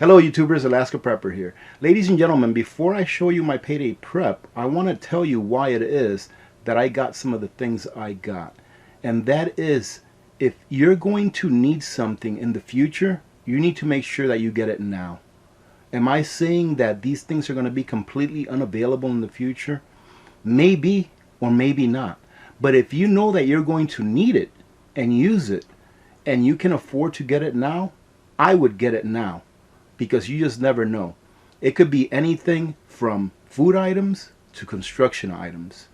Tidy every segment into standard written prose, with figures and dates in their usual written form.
Hello YouTubers, Alaska Prepper here. Ladies and gentlemen, before I show you my payday prep, I want to tell you why it is that I got some of the things I got. And that is, if you're going to need something in the future, you need to make sure that you get it now. Am I saying that these things are going to be completely unavailable in the future? Maybe or maybe not. But if you know that you're going to need it and use it, and you can afford to get it now, I would get it now. Because you just never know. It could be anything from food items to construction items.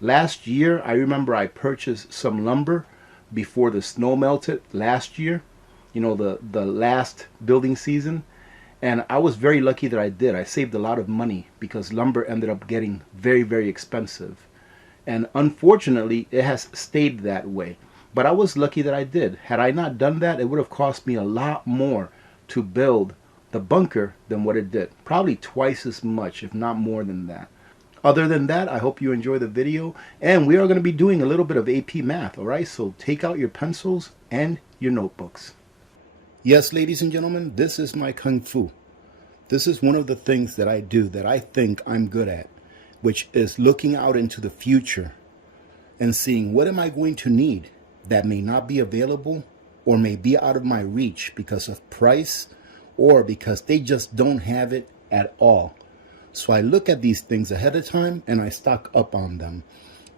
Last year, I remember I purchased some lumber before the snow melted last year. You know, the last building season. And I was very lucky that I did. I saved a lot of money because lumber ended up getting very, very expensive. And unfortunately, it has stayed that way. But I was lucky that I did. Had I not done that, it would have cost me a lot more to build the bunker than what it did. Probably twice as much, if not more than that. Other than that, I hope you enjoy the video. And we are going to be doing a little bit of AP math, alright? So take out your pencils and your notebooks. Yes, ladies and gentlemen, this is my Kung Fu. This is one of the things that I do that I think I'm good at, which is looking out into the future and seeing what am I going to need that may not be available or may be out of my reach because of price, or because they just don't have it at all. So I look at these things ahead of time and I stock up on them.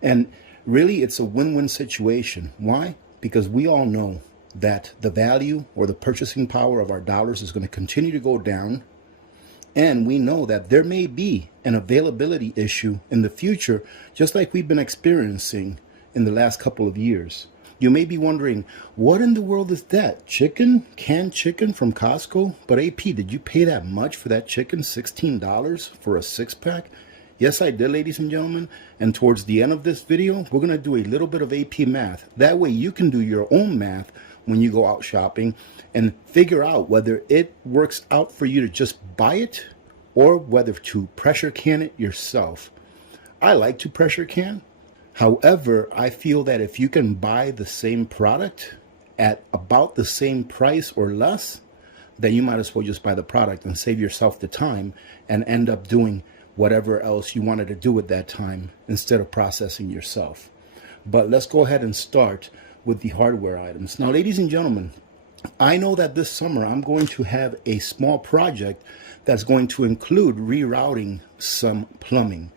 And really it's a win-win situation. Why? Because we all know that the value or the purchasing power of our dollars is going to continue to go down. And we know that there may be an availability issue in the future, just like we've been experiencing in the last couple of years. You may be wondering, what in the world is that? Chicken? Canned chicken from Costco? But AP, did you pay that much for that chicken? $16 for a 6-pack? Yes, I did, ladies and gentlemen. And towards the end of this video, we're going to do a little bit of AP math. That way you can do your own math when you go out shopping and figure out whether it works out for you to just buy it or whether to pressure can it yourself. I like to pressure can. However, I feel that if you can buy the same product at about the same price or less, then you might as well just buy the product and save yourself the time and end up doing whatever else you wanted to do at that time instead of processing yourself. But let's go ahead and start with the hardware items. Now, ladies and gentlemen, I know that this summer I'm going to have a small project that's going to include rerouting some plumbing.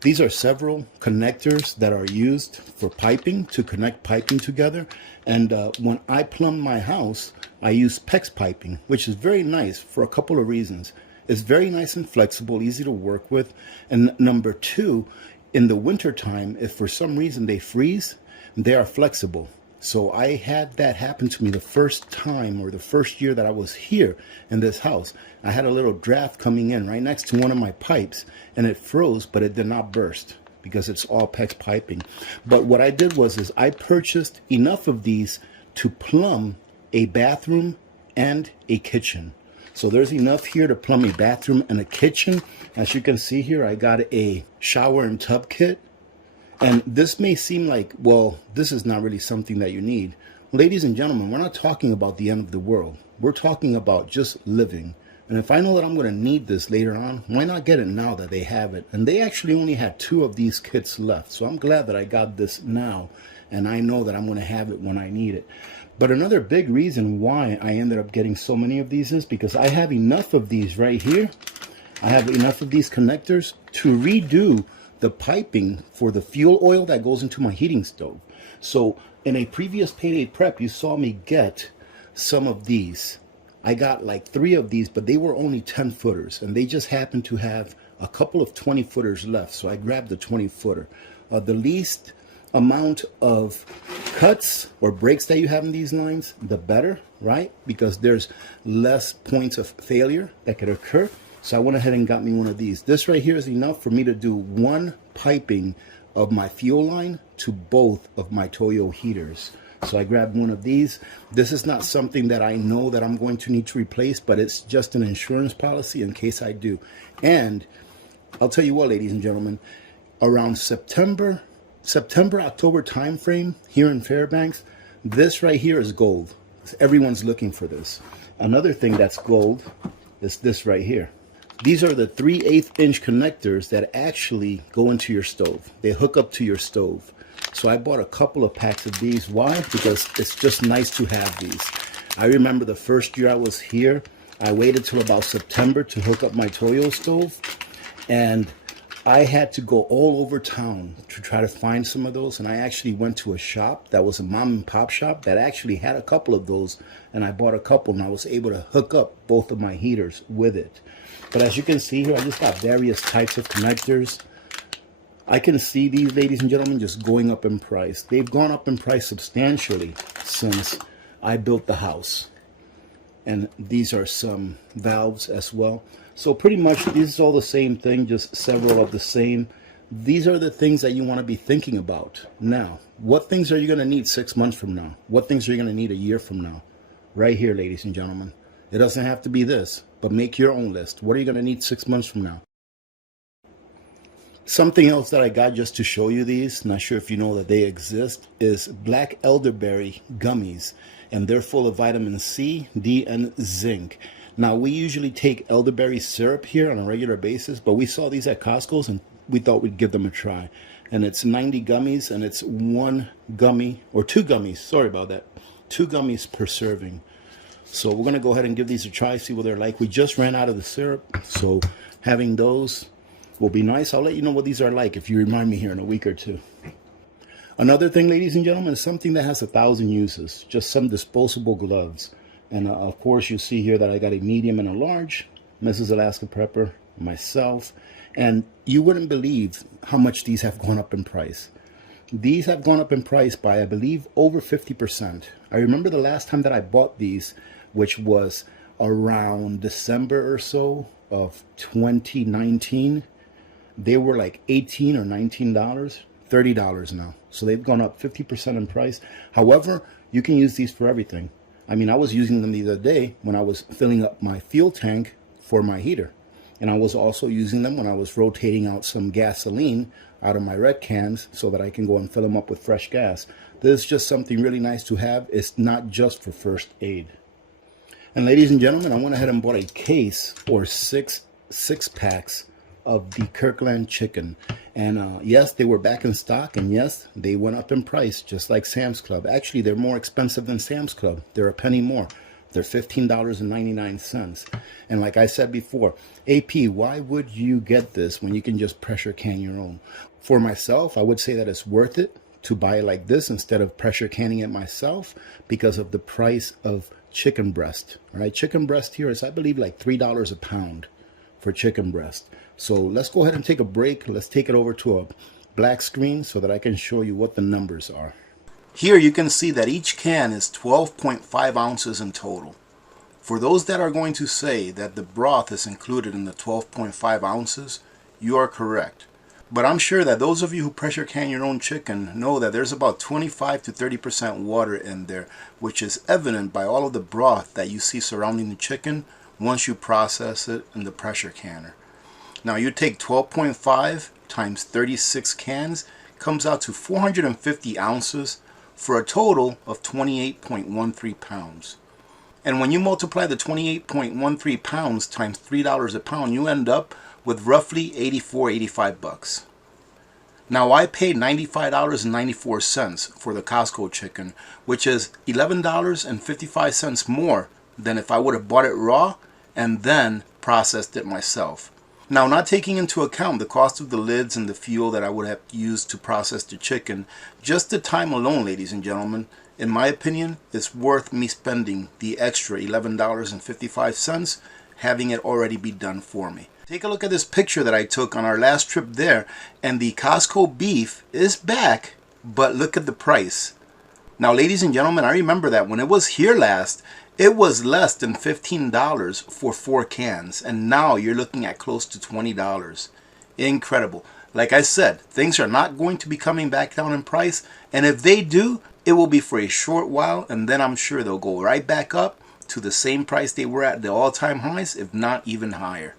These are several connectors that are used for piping, to connect piping together. And when I plumb my house, I use PEX piping, which is very nice for a couple of reasons. It's very nice and flexible, easy to work with. And number two, in the winter time, if for some reason they freeze, they are flexible. So I had that happen to me the first time, or the first year that I was here in this house. I had a little draft coming in right next to one of my pipes and it froze, but it did not burst because it's all PEX piping. But what I did was I purchased enough of these to plumb a bathroom and a kitchen. So there's enough here to plumb a bathroom and a kitchen. As you can see here, I got a shower and tub kit. And this may seem like, well, this is not really something that you need. Ladies and gentlemen, we're not talking about the end of the world. We're talking about just living. And if I know that I'm going to need this later on, why not get it now that they have it? And they actually only had 2 of these kits left. So I'm glad that I got this now. And I know that I'm going to have it when I need it. But another big reason why I ended up getting so many of these is because I have enough of these right here. I have enough of these connectors to redo the piping for the fuel oil that goes into my heating stove. So in a previous payday prep, you saw me get some of these. I got like 3 of these, but they were only 10 footers and they just happened to have a couple of 20 footers left. So I grabbed the 20 footer. The least amount of cuts or breaks that you have in these lines, the better, right? Because there's less points of failure that could occur. So I went ahead and got me one of these. This right here is enough for me to do 1 piping of my fuel line to both of my Toyo heaters. So I grabbed one of these. This is not something that I know that I'm going to need to replace, but it's just an insurance policy in case I do. And I'll tell you what, ladies and gentlemen, around September, October time frame here in Fairbanks, this right here is gold. Everyone's looking for this. Another thing that's gold is this right here. These are the 3/8 inch connectors that actually go into your stove. They hook up to your stove. So I bought a couple of packs of these. Why? Because it's just nice to have these. I remember the first year I was here, I waited till about September to hook up my Toyo stove, and I had to go all over town to try to find some of those. And I actually went to a shop that was a mom and pop shop that actually had a couple of those, and I bought a couple, and I was able to hook up both of my heaters with it. But as you can see here, I just got various types of connectors. I can see these, ladies and gentlemen, just going up in price. They've gone up in price substantially since I built the house. And these are some valves as well. So pretty much this is all the same thing, just several of the same. These are the things that you want to be thinking about. Now, what things are you going to need 6 months from now? What things are you going to need a year from now? Right here, ladies and gentlemen. It doesn't have to be this, but make your own list. What are you going to need 6 months from now? Something else that I got just to show you these, not sure if you know that they exist, is black elderberry gummies. And they're full of vitamin C, D, and zinc. Now, we usually take elderberry syrup here on a regular basis, but we saw these at Costco's and we thought we'd give them a try. And it's 90 gummies, and it's 1 gummy, or 2 gummies, sorry about that, 2 gummies per serving. So we're going to go ahead and give these a try, see what they're like. We just ran out of the syrup, so having those will be nice. I'll let you know what these are like if you remind me here in a week or two. Another thing, ladies and gentlemen, is something that has 1,000 uses. Just some disposable gloves. And of course, you see here that I got a medium and a large. Mrs. Alaska Prepper, myself. And you wouldn't believe how much these have gone up in price. These have gone up in price by, I believe, over 50%. I remember the last time that I bought these, which was around December or so of 2019. They were like $18 or $19, $30 now. So they've gone up 50% in price. However, you can use these for everything. I mean, I was using them the other day when I was filling up my fuel tank for my heater. And I was also using them when I was rotating out some gasoline out of my red cans so that I can go and fill them up with fresh gas. This is just something really nice to have. It's not just for first aid. And ladies and gentlemen, I went ahead and bought a case or six packs of the Kirkland chicken. And yes, they were back in stock, and yes, they went up in price just like Sam's Club. Actually, they're more expensive than Sam's Club. They're a penny more. They're $15.99. And like I said before, AP, why would you get this when you can just pressure can your own? For myself, I would say that it's worth it to buy it like this instead of pressure canning it myself because of the price of chicken breast. All right, chicken breast here is, I believe, like $3 a pound for chicken breast. So let's go ahead and take a break. Let's take it over to a black screen so that I can show you what the numbers are. Here you can see that each can is 12.5 ounces in total. For those that are going to say that the broth is included in the 12.5 ounces, you are correct. But I'm sure that those of you who pressure can your own chicken know that there's about 25 to 30% water in there, which is evident by all of the broth that you see surrounding the chicken once you process it in the pressure canner. Now you take 12.5 times 36 cans, comes out to 450 ounces for a total of 28.13 pounds. And when you multiply the 28.13 pounds times $3 a pound, you end up with roughly 85 bucks. Now I paid $95.94 for the Costco chicken, which is $11.55 more than if I would have bought it raw and then processed it myself. Now, not taking into account the cost of the lids and the fuel that I would have used to process the chicken, just the time alone, ladies and gentlemen, in my opinion, it's worth me spending the extra $11.55 having it already be done for me. Take a look at this picture that I took on our last trip there, and the Costco beef is back, but look at the price. Now, ladies and gentlemen, I remember that when it was here last, it was less than $15 for 4 cans, and now you're looking at close to $20. Incredible. Like I said, things are not going to be coming back down in price, and if they do, it will be for a short while, and then I'm sure they'll go right back up to the same price they were at the all-time highs, if not even higher.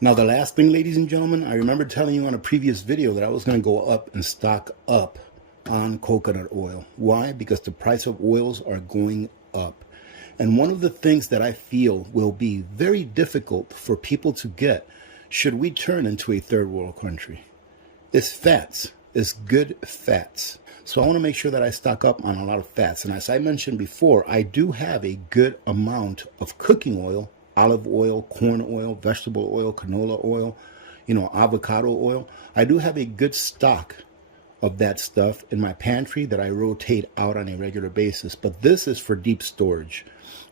Now, the last thing, ladies and gentlemen, I remember telling you on a previous video that I was going to go up and stock up on coconut oil. Why? Because the price of oils are going up. And one of the things that I feel will be very difficult for people to get should we turn into a third world country is fats, is good fats. So I want to make sure that I stock up on a lot of fats. And as I mentioned before, I do have a good amount of cooking oil, olive oil, corn oil, vegetable oil, canola oil, avocado oil. I do have a good stock of that stuff in my pantry that I rotate out on a regular basis. But this is for deep storage.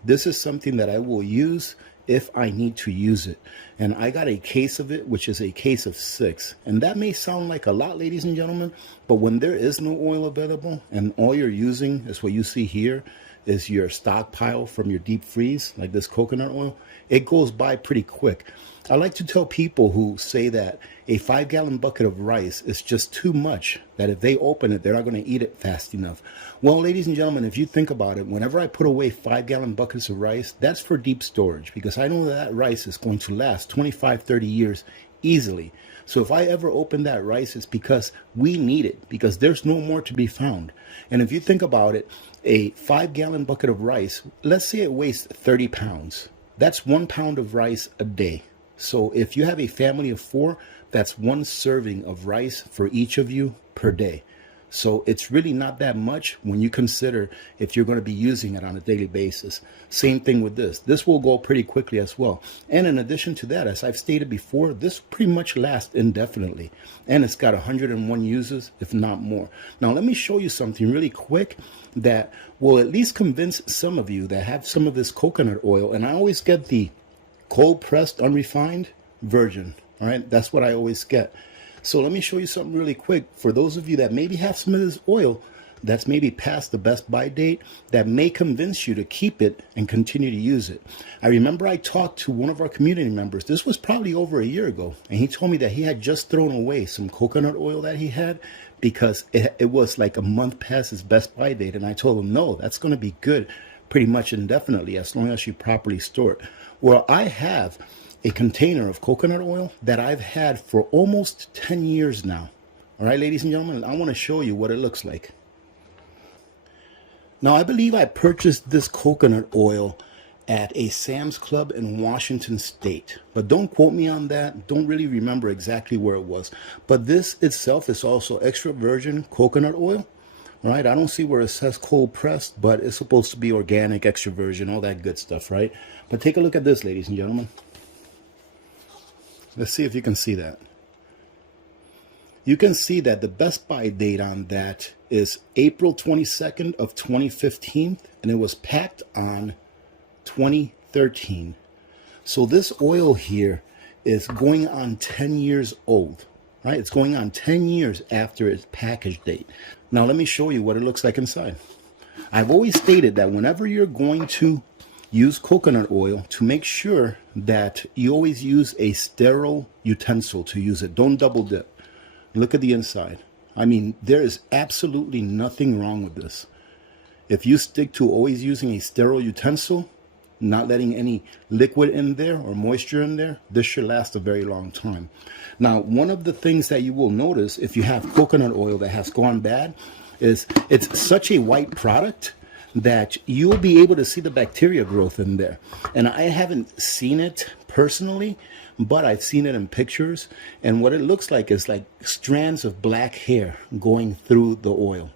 This is something that I will use if I need to use it. And I got a case of it, which is a case of 6. And that may sound like a lot, ladies and gentlemen, but when there is no oil available and all you're using is what you see here is your stockpile from your deep freeze, like this coconut oil, it goes by pretty quick. I like to tell people who say that a 5-gallon bucket of rice is just too much, that if they open it, they're not going to eat it fast enough. Well, ladies and gentlemen, if you think about it, whenever I put away 5-gallon buckets of rice, that's for deep storage, because I know that rice is going to last 25, 30 years easily. So if I ever open that rice, it's because we need it, because there's no more to be found. And if you think about it, a 5-gallon bucket of rice, let's say it weighs 30 pounds. That's 1 pound of rice a day. So if you have a family of 4, that's 1 serving of rice for each of you per day. So it's really not that much when you consider if you're going to be using it on a daily basis. Same thing with this. This will go pretty quickly as well. And in addition to that, as I've stated before, this pretty much lasts indefinitely. And it's got 101 uses, if not more. Now, let me show you something really quick that will at least convince some of you that have some of this coconut oil. And I always get the cold pressed unrefined virgin. All right, that's what I always get. So let me show you something really quick for those of you that maybe have some of this oil that's maybe past the best by date that may convince you to keep it and continue to use it. I remember I talked to one of our community members. This was probably over a year ago, and he told me that he had just thrown away some coconut oil that he had because it was like a month past his best by date. And I told him, no, that's going to be good pretty much indefinitely as long as you properly store it. Well, I have a container of coconut oil that I've had for almost 10 years now. All right, ladies and gentlemen, I want to show you what it looks like. Now, I believe I purchased this coconut oil at a Sam's Club in Washington State, but don't quote me on that. Don't really remember exactly where it was. But this itself is also extra virgin coconut oil. Right? I don't see where it says cold pressed, but it's supposed to be organic, extra virgin, all that good stuff, right? But take a look at this, ladies and gentlemen. Let's see if you can see that. You can see that the best by date on that is April 22nd of 2015, and it was packed on 2013. So this oil here is going on 10 years old, right? It's going on 10 years after its package date. Now let me show you what it looks like inside. I've always stated that whenever you're going to use coconut oil, to make sure that you always use a sterile utensil to use it. Don't double dip. Look at the inside. I mean, there is absolutely nothing wrong with this. If you stick to always using a sterile utensil, not letting any liquid in there or moisture in there, this should last a very long time. Now, one of the things that you will notice if you have coconut oil that has gone bad is it's such a white product that you'll be able to see the bacteria growth in there. And I haven't seen it personally, but I've seen it in pictures. And what it looks like is like strands of black hair going through the oil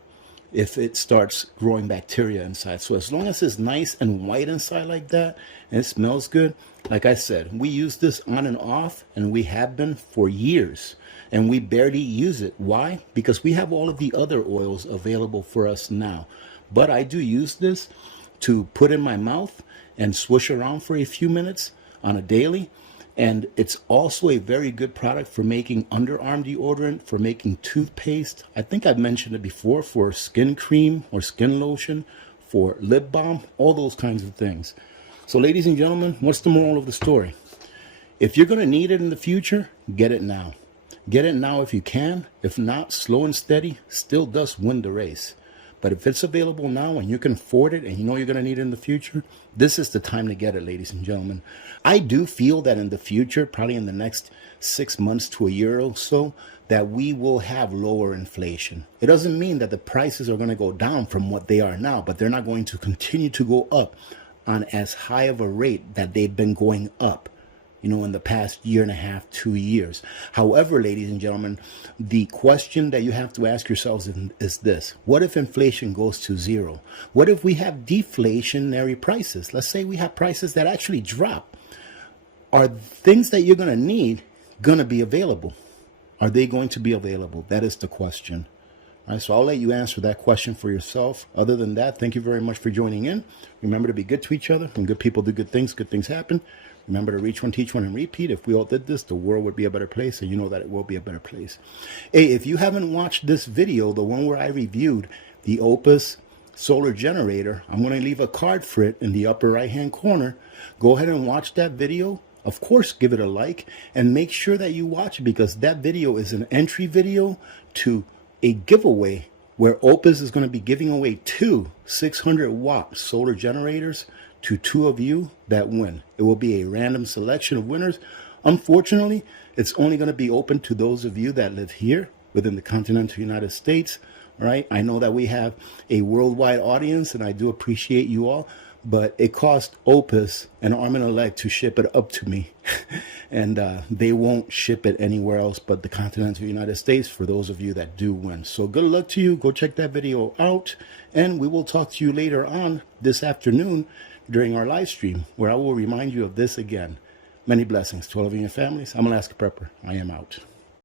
if it starts growing bacteria inside. So as long as it's nice and white inside like that, and it smells good, like I said, we use this on and off, and we have been for years, and we barely use it. Why? Because we have all of the other oils available for us now. But I do use this to put in my mouth and swoosh around for a few minutes on a daily. And it's also a very good product for making underarm deodorant, for making toothpaste. I think I've mentioned it before, for skin cream or skin lotion, for lip balm, all those kinds of things. So ladies and gentlemen, what's the moral of the story? If you're going to need it in the future, get it now. Get it now if you can. If not, slow and steady still does win the race. But if it's available now and you can afford it and you know you're going to need it in the future, this is the time to get it, ladies and gentlemen. I do feel that in the future, probably in the next 6 months to a year or so, that we will have lower inflation. It doesn't mean that the prices are going to go down from what they are now, but they're not going to continue to go up on as high of a rate that they've been going up, in the past year and a half, 2 years. However, ladies and gentlemen, the question that you have to ask yourselves is this: what if inflation goes to zero? What if we have deflationary prices? Let's say we have prices that actually drop. Are things that you're going to need going to be available? Are they going to be available? That is the question. All right, so I'll let you answer that question for yourself. Other than that, thank you very much for joining in. Remember to be good to each other. When good people do good things happen. Remember to reach one, teach one, and repeat. If we all did this, the world would be a better place, and you know that it will be a better place. Hey, if you haven't watched this video, the one where I reviewed the Opus solar generator, I'm going to leave a card for it in the upper right-hand corner. Go ahead and watch that video. Of course, give it a like, and make sure that you watch it, because that video is an entry video to a giveaway where Opus is going to be giving away 2 600-watt solar generators to 2 of you that win. It will be a random selection of winners. Unfortunately, it's only going to be open to those of you that live here within the continental United States. All right. I know that we have a worldwide audience, and I do appreciate you all, but it cost Opus an arm and a leg to ship it up to me. And they won't ship it anywhere else but the continental United States for those of you that do win. So good luck to you. Go check that video out, and we will talk to you later on this afternoon during our live stream, where I will remind you of this again. Many blessings to all of you and your families. I'm Alaska Prepper. I am out.